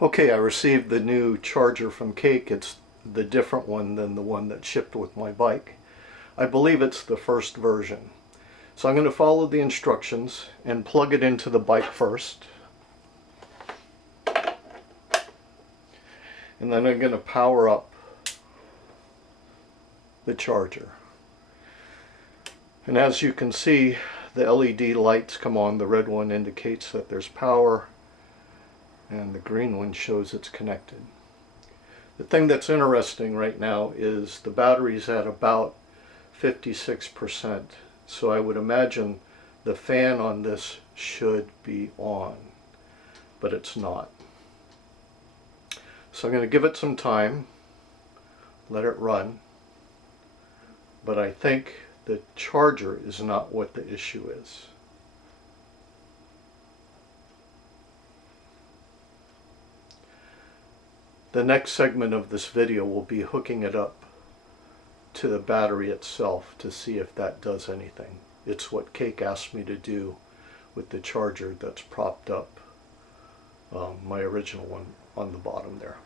Okay, I received the new charger from Cake. It's the different one than the one that shipped with my bike. I believe it's the first version. So I'm going to follow the instructions and plug it into the bike first. And then I'm going to power up the charger. And as you can see, the LED lights come on. The red one indicates that there's power, and the green one shows it's connected. The thing that's interesting right now is the battery's at about 56%, so I would imagine the fan on this should be on, but it's not. So I'm going to give it some time, let it run, but I think the charger is not what the issue is. The next segment of this video will be hooking it up to the battery itself to see if that does anything. It's what Cake asked me to do with the charger that's propped up my original one on the bottom there.